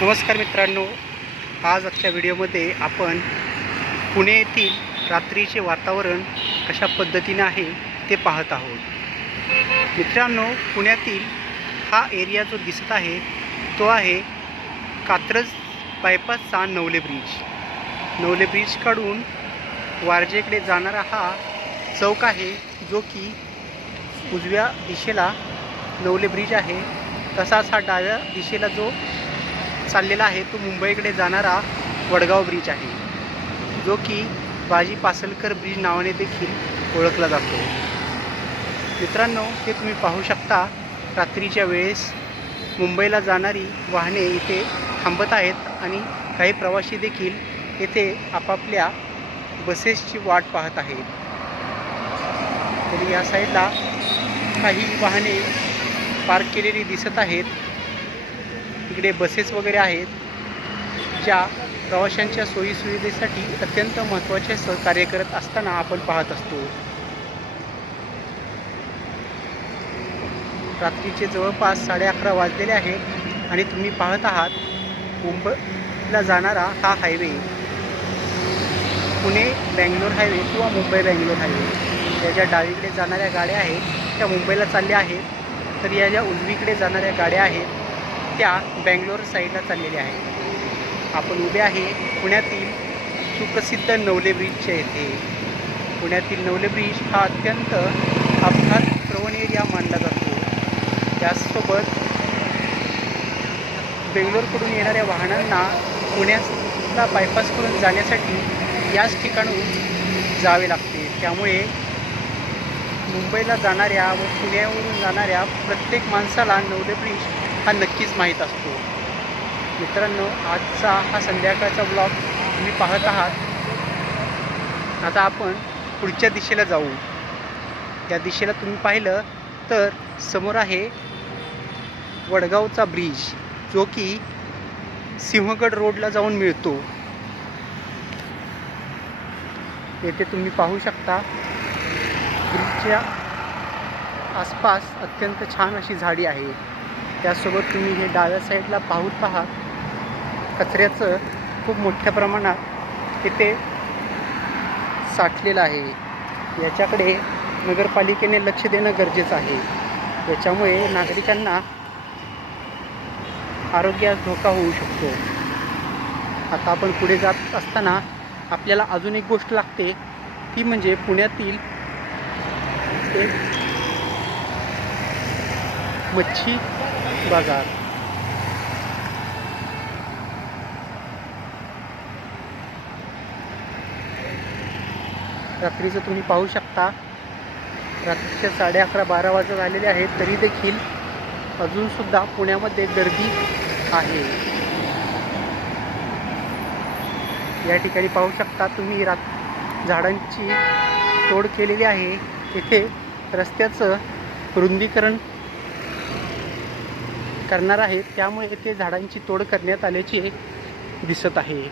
नमस्कार मित्रांनो. आज आजच्या व्हिडिओमध्ये आपण पुणे येथील रात्रीचे वातावरण कशा पद्धतीने आहे ते पाहत आहोत. मित्रांनो पुण्यातील हा एरिया जो दिसत आहे तो आहे कात्रज बायपासचा नवले ब्रिज नवले ब्रिजकडून वारजेकडे जाणारा हा चौक आहे जो की उजव्या दिशेला नवले ब्रिज आहे. तसाच हा डाव्या दिशेला जो चाललेला आहे तो मुंबईकडे जाणारा वडगाव ब्रिज आहे. जो की बाजी पासलकर ब्रिज नावाने देखील ओळखला जातो. मित्रांनो हे तुम्ही पाहू शकता रात्रीच्या वेळेस मुंबईला जाणारी वाहने इथे थांबत आहेत आणि काही प्रवासी देखील येथे आपापल्या बसेसची वाट पाहत आहेत. तरी या साईडला काही वाहने पार्क केलेली दिसत आहेत. इकडे बसेस वगैरे आहेत ज्या प्रवाशांच्या सोयीसुविधेसाठी अत्यंत महत्त्वाचे सहकार्य करत असताना आपण पाहत असतो. रात्रीचे जवळपास साडे अकरा वाजलेले आहेत आणि तुम्ही पाहत आहात मुंबईला जाणारा हा हायवे. पुणे बँगलोर हायवे किंवा मुंबई बँगलोर हायवे. या ज्या डावीकडे जाणाऱ्या गाड्या आहेत त्या मुंबईला चालल्या आहेत. तर या ज्या उजवीकडे जाणाऱ्या गाड्या आहेत त्या बेंगलोर साईडला चाललेल्या आहेत. आपण उभे आहे पुण्यातील सुप्रसिद्ध नवले ब्रिजच्या येथे. पुण्यातील नवले ब्रिज हा अत्यंत अपघात प्रवण एरिया मानला जातो. त्याचसोबत बेंगलोरकडून येणाऱ्या वाहनांना पुण्याला बायपास करून जाण्यासाठी याच ठिकाणून जावे लागते. त्यामुळे मुंबईला जाणाऱ्या व पुण्यावरून जाणाऱ्या प्रत्येक माणसाला नवले ब्रिज हा नक्कीच माहीत असतो. मित्रांनो आजचा हा संध्याकाळचा ब्लॉग तुम्ही पाहत आहात. आता आपण पुढच्या दिशेला जाऊ. या दिशेला तुम्ही पाहिलं तर समोर आहे वडगावचा ब्रिज जो की सिंहगड रोडला जाऊन मिळतो. येथे तुम्ही पाहू शकता ब्रिजच्या आसपास अत्यंत छान अशी झाडी आहे. त्यासोबत तुम्ही हे डाव्या साईडला पाहत पहा. कचऱ्याचं खूप मोठ्या प्रमाणात इथे साठलेलं आहे. याच्याकडे नगरपालिकेने लक्ष देणं गरजेचं आहे. याच्यामुळे नागरिकांना आरोग्यास धोका होऊ शकतो. आता आपण पुढे जात असताना आपल्याला अजून एक गोष्ट लागते. ती म्हणजे पुण्यातील एक मच्छी बाजार. रात्रीचं तुम्ही पाहू शकता. रात्रीच्या साडे अकरा बारा वाजत झालेले आहेत तरी देखील अजूनसुद्धा पुण्यामध्ये गर्दी आहे. या ठिकाणी पाहू शकता तुम्ही रात झाडांची तोड केलेली आहे. तिथे रस्त्याचं रुंदीकरण करणार आहेत. त्यामुळे येथे झाडांची तोड करण्यात आल्याचे दिसत आहे.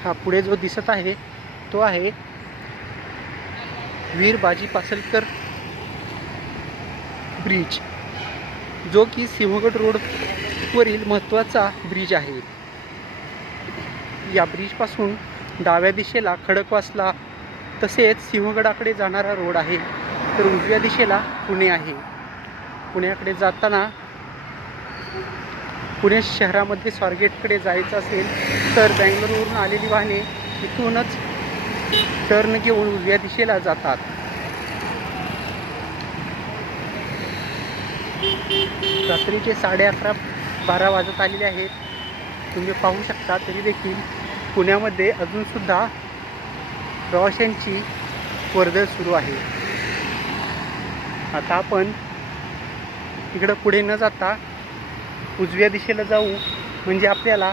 हा पुढे जो दिसत आहे तो आहे वीर बाजी पासलकर ब्रिज जो की सिंहगड रोडवरील महत्त्वाचा ब्रिज आहे. या ब्रिजपासून डाव्या दिशेला खडकवासला तसेच सिंहगडाकडे जाणारा रोड आहे. तर उजव्या दिशेला पुणे आहे. पुण्याकडे जाताना पुणे शहरामध्ये स्वारगेटकडे जायचं असेल तर बँगलोरवरून आलेली वाहने इथूनच टर्न घेऊन उजव्या दिशेला जातात. रात्रीचे साडे अकरा बारा वाजत आलेले आहेत. तुम्ही पाहू शकता तरी देखील पुण्यामध्ये अजूनसुद्धा प्रवाशांची वर्दळ सुरू आहे. आता आपण इकडं पुढे न जाता उजव्या दिशेला जाऊ. म्हणजे आपल्याला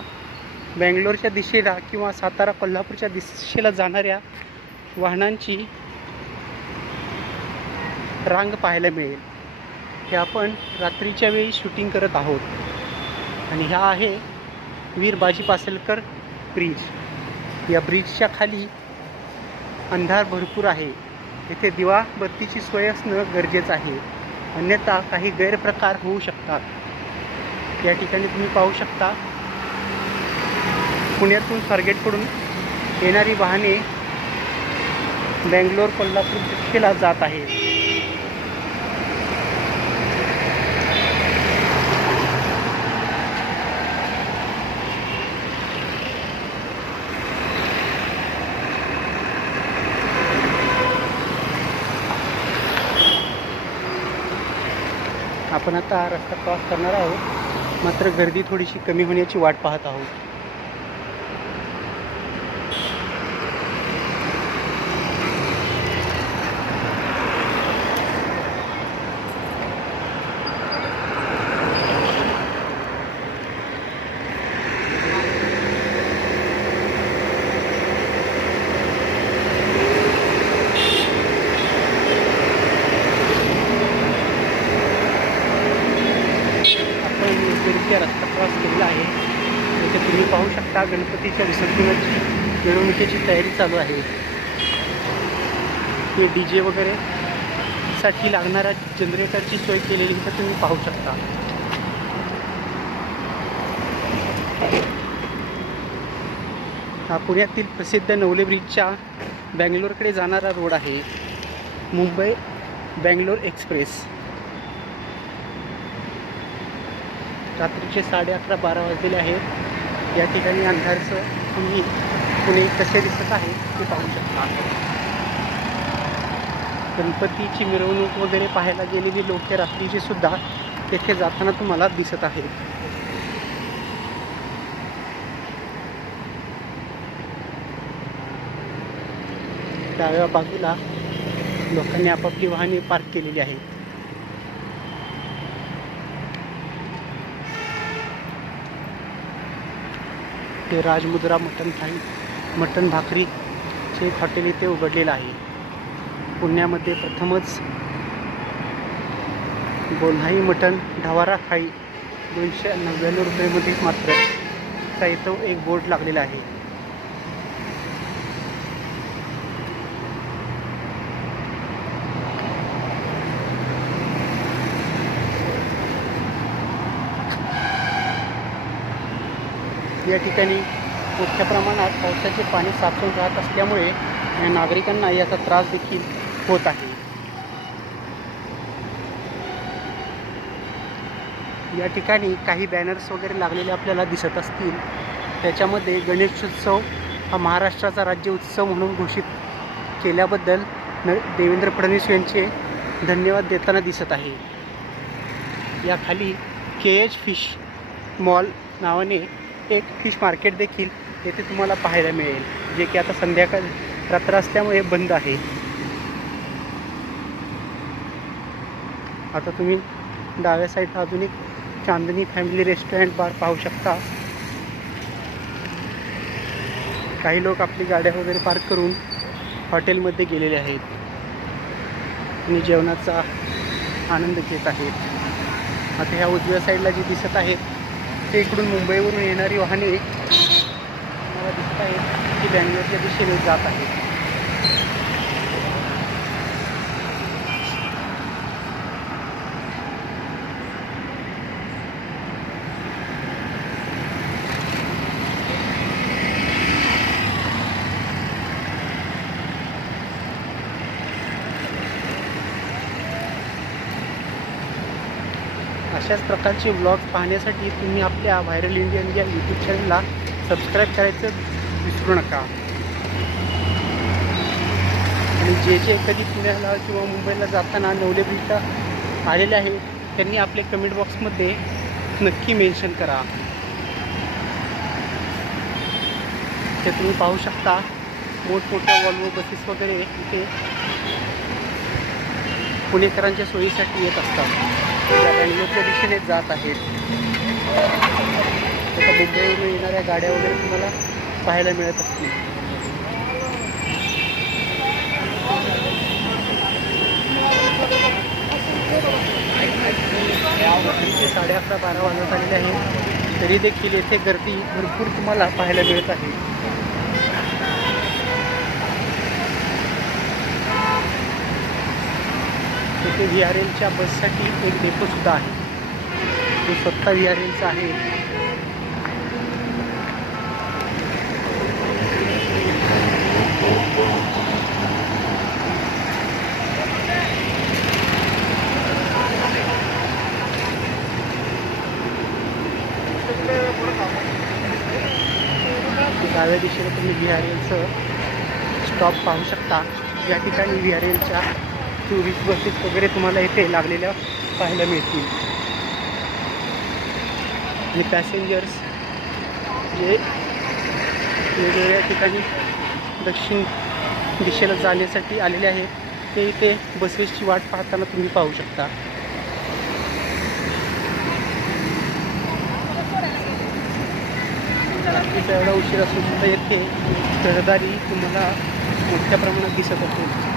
बँगलोरच्या दिशेला किंवा सातारा कोल्हापूरच्या दिशेला जाणाऱ्या वाहनांची रांग पाहायला मिळेल. हे आपण रात्रीच्या वेळी शूटिंग करत आहोत. आणि ह्या आहे वीर बाजी पासलकर ब्रिज. या ब्रिजच्या खाली अंधार भरपूर आहे. येथे दिवा बत्तीची सोय असणं गरजेचं आहे. अन्यथा काही गैरप्रकार होऊ शकतात. या ठिकाणी तुम्ही पाहू शकता पुण्यातून स्वारगेटकडून येणारी वाहने बेंगलोर कोल्हापूर दिशेला जात आहेत. आपण आता रस्ता क्रॉस करणार आहोत. मात्र गर्दी थोडीशी कमी होण्याची वाट पाहत आहोत आपण योग्यरित्या रस्ता क्रॉस केलेला आहे इथे तुम्ही पाहू गणपतीच्या विसर्जनाची मिरवणुकीची तयारी चालू आहे. हे डी जे वगैरे साठी लागणाऱ्या जनरेटरची सोय केलेली इथं तुम्ही पाहू शकता. हा पुण्यातील प्रसिद्ध नवले ब्रिजच्या बँगलोरकडे जाणारा रोड आहे. मुंबई बँगलोर एक्सप्रेस. रात्रीचे साडे अकरा बारा वाजलेले आहेत. या ठिकाणी अंधारचं तुम्ही पुणे कसे दिसत आहे ते पाहू शकता. गणपतीची मिरवणूक वगैरे पाहायला गेलेली लोक रात्रीची सुद्धा तेथे जाताना तुम्हाला दिसत आहेत. डाव्या बाजूला लोकांनी आपापली वाहने पार्क केलेली आहेत. हे राजमुद्रा मटण थाळी मटण भाकरीचे एक हॉटेल इथे उघडलेलं आहे. पुण्यामध्ये प्रथमच गोल्हाई मटण ढवारा थाळी दोनशे नव्याण्णव रुपयेमध्ये मात्र त्या इथं एक बोर्ड लागलेला आहे. या ठिकाणी मोठ्या प्रमाणात पावसाचे पाणी साचून राहत असल्यामुळे या नागरिकांना याचा त्रास देखील होत आहे. या ठिकाणी काही बॅनर्स वगैरे लागलेले आपल्याला दिसत असतील. त्याच्यामध्ये गणेशोत्सव हा महाराष्ट्राचा राज्य उत्सव म्हणून घोषित केल्याबद्दल न देवेंद्र फडणवीस यांचे धन्यवाद देताना दिसत आहे. या खाली के एच फिश मॉल नावाने एक फिश मार्केट देखील येथे तुम्हाला पाहायला मिळेल जे की आता संध्याकाळ रात्र असल्यामुळे बंद आहे. आता तुम्ही डाव्या साईडला अजून एक चांदनी फॅमिली रेस्टॉरंट बार पाहू शकता. काही लोक आपली गाड्या वगैरे पार्क करून हॉटेलमध्ये गेलेले आहेत आणि जेवणाचा आनंद घेत आहेत. आता ह्या उजव्या साईडला जी दिसत आहेत ते इकडून मुंबईवरून येणारी वाहने मला दिसत आहेत की बँगलोरच्या दिशेने जात आहेत. अशाच प्रकारचे ब्लॉग पाहण्यासाठी तुम्ही आपल्या व्हायरल इंडियन या यूट्यूब चॅनलला सबस्क्राईब करायचं विसरू नका. आणि जे जे कधी पुण्याला किंवा मुंबईला जाताना नवले ब्रिजला आलेले आहेत त्यांनी आपले कमेंट बॉक्समध्ये नक्की मेन्शन करा. ते तुम्ही पाहू शकता. मोठमोठ्या वॉल्वो बसेस वगैरे इथे पुणेकरांच्या सोयीसाठी येत असतात. त्या बँगलोरच्या दिशेने जात आहेत. आता मुंबईवरून येणाऱ्या गाड्या वगैरे तुम्हाला पाहायला मिळत असतील. साडे अकरा बारा वाजत आलेले आहे तरी देखील येथे गर्दी भरपूर तुम्हाला पाहायला मिळत आहे. तिथे व्ही आर एलच्या बससाठी एक डेपोसुद्धा आहे. तो स्वतः व्ही आर एलचा आहे. डाव्या दिशेला तुम्ही व्ही आर एलचं स्टॉप पाहू शकता. या ठिकाणी व्ही आर एलच्या टुरिस्ट बसेस वगैरे तुम्हाला इथे लागलेल्या पाहायला मिळतील. आणि पॅसेंजर्स जे वेगवेगळ्या ठिकाणी दक्षिण दिशेला जाण्यासाठी आलेले आहेत. ते इथे बसेसची वाट पाहताना तुम्ही पाहू शकता. एवढा उशीर असून सुद्धा येथे. रहदारी तुम्हाला मोठ्या प्रमाणात दिसत असेल.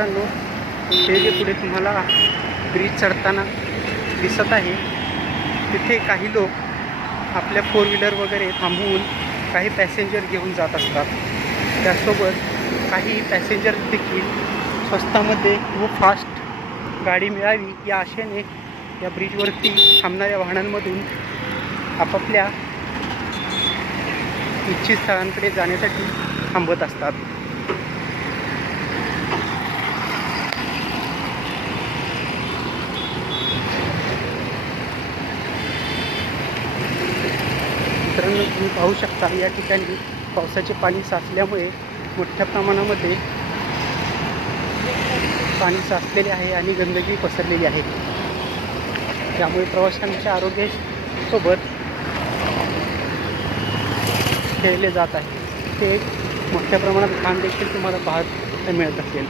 मित्रांनो हे जे पुढे तुम्हाला ब्रिज चढताना दिसत आहे तिथे काही लोक आपल्या फोर व्हीलर वगैरे थांबवून काही पॅसेंजर घेऊन जात असतात. त्यासोबत काही पॅसेंजर देखील स्वस्तामध्ये व फास्ट गाडी मिळावी या आशेने या ब्रिजवरती थांबणाऱ्या वाहनांमधून आपापल्या इच्छित स्थळांकडे जाण्यासाठी थांबत असतात मित्रांनो तुम्ही पाहू शकता या ठिकाणी पावसाचे पाणी साचल्यामुळे मोठ्या प्रमाणामध्ये पाणी साचलेले आहे आणि गंदगी पसरलेली आहे. त्यामुळे प्रवाशांच्या आरोग्यासोबत खेळले जात आहे. ते मोठ्या प्रमाणात घाण देखील तुम्हाला पाहत मिळत असेल.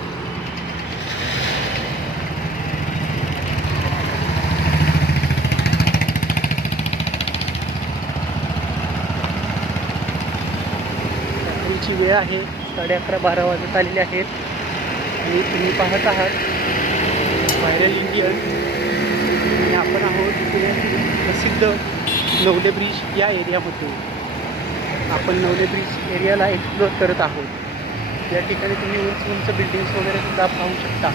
रात्रीची वेळ आहे. साडे अकरा बारा वाजत आलेले आहेत. आणि तुम्ही पाहत आहात व्हायरल इंडियन आणि आपण आहोत पुण्यातील प्रसिद्ध नवले ब्रिज या एरियामध्ये. आपण नवले ब्रिज एरियाला एक्सप्लोअर करत आहोत. या ठिकाणी तुम्ही उंच उंच बिल्डिंग्स वगैरे सुद्धा पाहू शकता.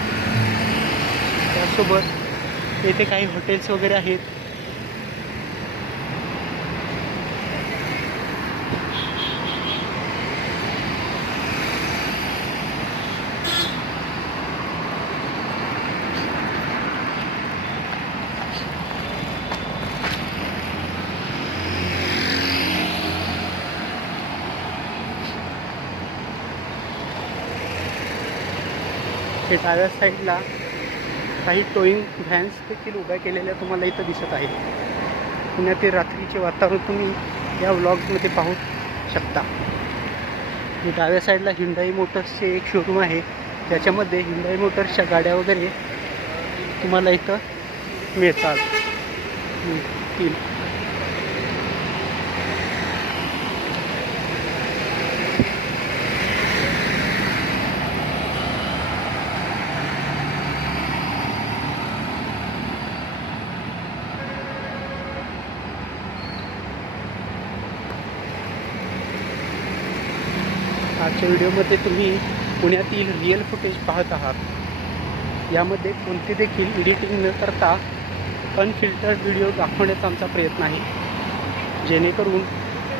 त्यासोबत येथे काही हॉटेल्स वगैरे आहेत. हे डाव्या साईडला काही टोईंग व्हॅन्स देखील उभ्या केलेल्या तुम्हाला इथं दिसत आहेत. पुण्यातील रात्रीचे वातावरण तुम्ही या व्लॉग्समध्ये पाहू शकता. हे डाव्या साईडला हिंडाई मोटर्सचे एक शोरूम आहे. ज्याच्यामध्ये हिंडाई मोटर्सच्या गाड्या वगैरे तुम्हाला इथं मिळतात. मिळतील आजच्या व्हिडिओमध्ये तुम्ही पुण्यातील रिअल फुटेज पाहत आहात. यामध्ये कोणते देखील एडिटिंग न करता अनफिल्टर्ड व्हिडिओ दाखवण्याचा आमचा प्रयत्न आहे. जेणेकरून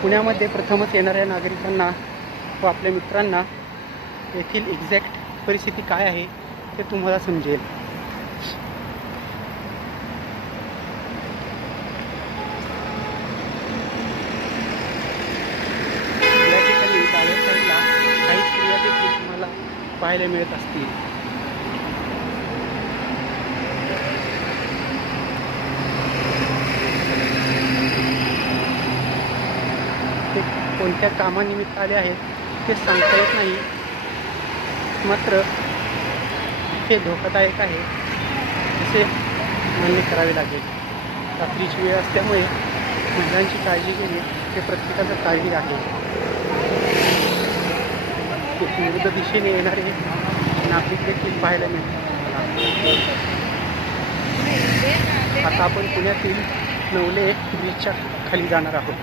पुण्यामध्ये प्रथमच येणाऱ्या नागरिकांना व आपल्या मित्रांना येथील एक्झॅक्ट परिस्थिती काय आहे ते तुम्हाला समजेल या ठिकाणी डाव्या साईडला काही स्त्रिया देखील तुम्हाला पाहायला मिळत असतील. ते कोणत्या कामानिमित्त आले आहेत ते सांगता येत नाही. मात्र हे धोकादायक आहे असे मान्य करावे लागेल. रात्रीची वेळ असल्यामुळे महिलांची काळजी घेणे हे प्रत्येकाचं काळजी आहे. ते विरुद्ध दिशेने येणारे नागरिक देखील पाहायला मिळतात आता आपण पुण्यातील नवले ब्रिजच्या खाली जाणार आहोत.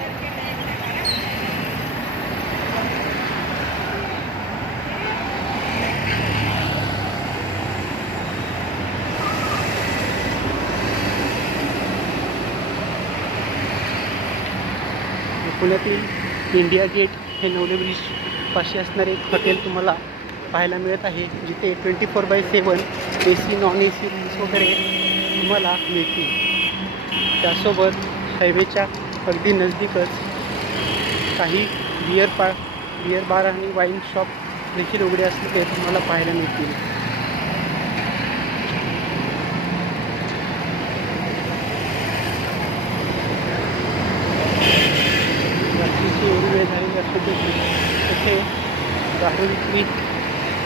पुण्यातील इंडिया गेट हे नवले ब्रिज पाशी असणारे एक हॉटेल तुम्हाला पाहायला मिळत आहे जिथे twenty four by seven A C non A C rooms वगैरे तुम्हाला मिळतील. त्यासोबत हायवेच्या अगदी नजदीकच काही बिअर पा बिअर बार आणि वाईन शॉप देखील उघडे असलेले तुम्हाला पाहायला मिळतील रात्रीची एवढी वेळ झालेली असते देखील तिथे दारू विक्री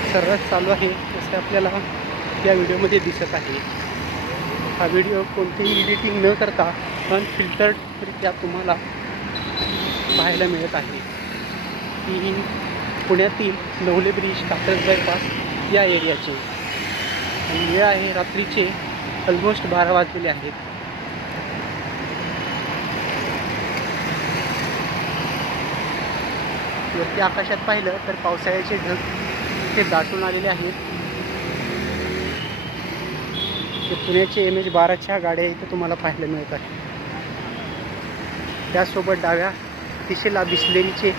सर्रास चालू आहे तसे आपल्याला या व्हिडिओमध्ये दिसत आहे. हा व्हिडिओ कोणतेही एडिटिंग न करता अनफिल्टर्डरित्या तुम्हाला पाहायला मिळत आहे. ही पुण्यातील नवले ब्रिज कात्रज बायपास या एरियाचे आणि वेळ आहे रात्रीचे ऑलमोस्ट बारा वाजलेले आहेत. वरती आकाशात पाहिलं तर पावसाळ्याचे ढग ते दाटून आलेले आहेत. ते पुण्याचे एम एच बाराच्या गाड्या इथं तुम्हाला पाहायला मिळत आहे त्यासोबत डाव्या दिशेला बिस्लेरीचे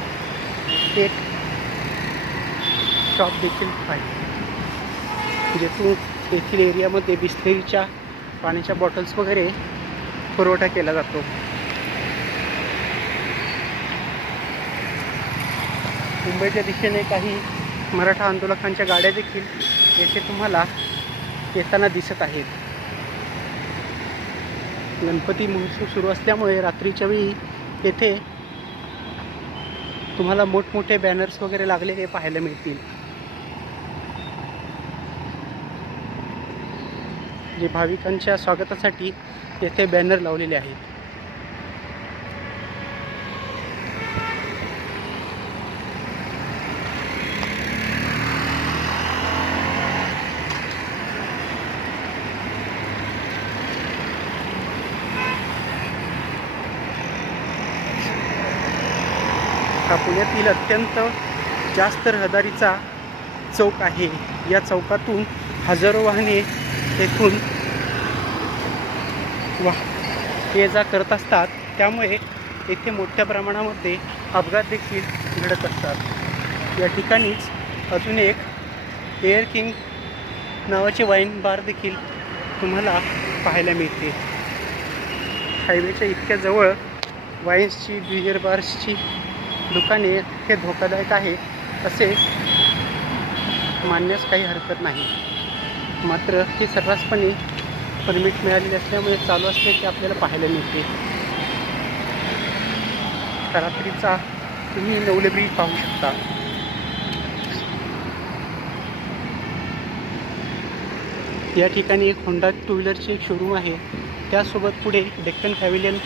एक शॉप देखील आहे. जेथून येथील एरियामध्ये बिस्लेरीच्या पाण्याच्या बॉटल्स वगैरे पुरवठा केला जातो. मुंबईच्या दिशेने काही मराठा आंदोलकांच्या गाड्या देखील येथे तुम्हाला येताना दिसत आहेत. गणपती महोत्सव सुरू असल्यामुळे रात्रीच्या वेळी येथे तुम्हाला मोठमोठे बॅनर्स वगैरे लागलेले पाहायला मिळतील. जे भाविकांच्या स्वागतासाठी येथे बॅनर लावलेले आहेत हा पुण्यातील अत्यंत जास्त रहदारीचा चौक आहे. या चौकातून हजारो वाहने येथून वा ये जा करत असतात. त्यामुळे येथे मोठ्या प्रमाणामध्ये अपघात देखील घडत असतात. या ठिकाणीच अजून एक एअर किंग नावाचे वाईन बार देखील तुम्हाला पाहायला मिळते हायवेच्या इतक्या जवळ वाईन्सची बिअर बार्सची दुकाने हे धोकादायक आहे असे मानण्यास काही हरकत नाही. मात्र हे सर्रासपणे परमिट मिळालेली असल्यामुळे चालू असल्याचे आपल्याला पाहायला मिळते. रात्रीचा तुम्ही नवले ब्रिज पाहू शकता. या ठिकाणी एक होंडा टू व्हीलरचे एक शोरूम आहे. त्यासोबत पुढे डेक्कन फॅव्हिलियन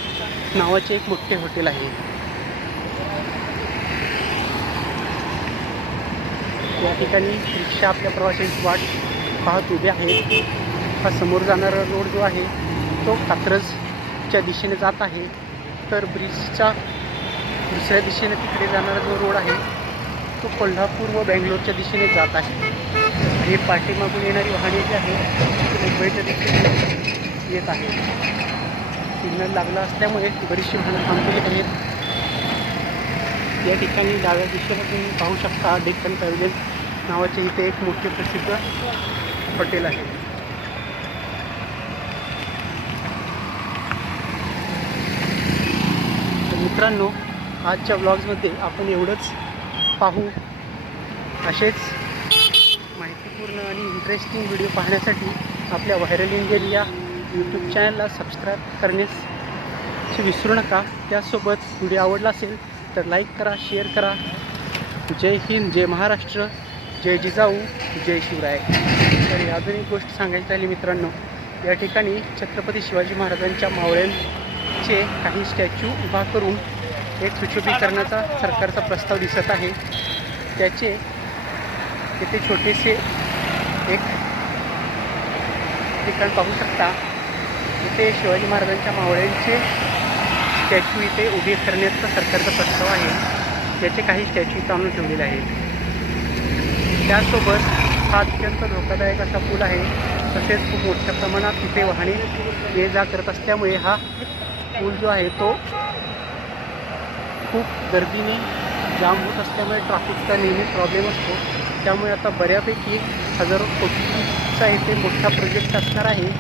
नावाचे एक मोठे हॉटेल आहे. या ठिकाणी रिक्षा आपल्या प्रवाशांची वाट पाहत उभे आहे हा समोर जाणारा रोड जो आहे तो कात्रजच्या दिशेने जात आहे. तर ब्रिजच्या दुसऱ्या दिशेने तिकडे जाणारा जो रोड आहे तो कोल्हापूर व बँगलोरच्या दिशेने जात आहे. हे पाठीमागून येणारी वाहने जी आहे ती मुंबईच्या दिशेने येत आहे सिग्नल लागला असल्यामुळे बरीचशी वाहनं थांबलेली आहेत. या ठिकाणी डाव्या दिशेला तुम्ही पाहू शकता डेक्कन पॅव्हिलियन नावाचे इथे एक मोठे प्रसिद्ध हॉटेल आहे. तर मित्रांनो आजच्या ब्लॉग्समध्ये आपण एवढंच पाहू. असेच माहितीपूर्ण आणि इंटरेस्टिंग व्हिडिओ पाहण्यासाठी आपल्या व्हायरल इंडियन या यूट्यूब चॅनलला सबस्क्राईब करण्यास विसरू नका. त्यासोबत व्हिडिओ आवडला असेल तर लाईक करा शेअर करा. जय हिंद जय महाराष्ट्र. जय जिजाऊ जय शिवराय. तर अजून एक गोष्ट सांगायची झाली मित्रांनो या ठिकाणी छत्रपती शिवाजी महाराजांच्या मावळ्यांचे काही स्टॅच्यू उभा करून एक सुशोभीकरणाचा सरकारचा प्रस्ताव दिसत आहे. त्याचे इथे छोटेसे एक ठिकाण पाहू शकता. इथे शिवाजी महाराजांच्या मावळ्यांचे स्टॅच्यू इथे उभे करण्याचा सरकारचा प्रस्ताव आहे. त्याचे काही स्टॅच्यू इथं आणून ठेवलेले आहेत. त्यासोबत हा अत्यंत धोकादायक असा पूल आहे. तसेच खूप मोठ्या प्रमाणात तिथे वाहने ये जा करत असल्यामुळे हा पूल जो आहे तो खूप गर्दीने जाम होत असल्यामुळे ट्रॅफिकचा नेहमी प्रॉब्लेम असतो. त्यामुळे आता बऱ्यापैकी हजारो कोटीचा इथे मोठा प्रोजेक्ट असणार आहे.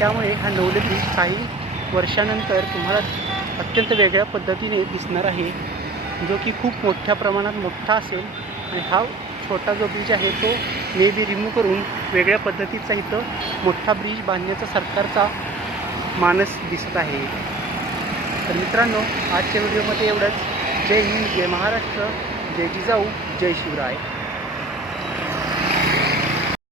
त्यामुळे हा नवले ब्रिज काही वर्षानंतर तुम्हाला अत्यंत वेगळ्या पद्धतीने दिसणार आहे. जो की खूप मोठ्या प्रमाणात मोठा असेल आणि हा छोटा जो ब्रिज आहे तो मे बी रिमूव्ह करून वेगळ्या पद्धतीचा इथं मोठा ब्रिज बांधण्याचा सरकारचा मानस दिसत आहे. तर मित्रांनो आजच्या व्हिडिओमध्ये एवढंच. जय हिंद जय महाराष्ट्र जय जिजाऊ जय शिवराय.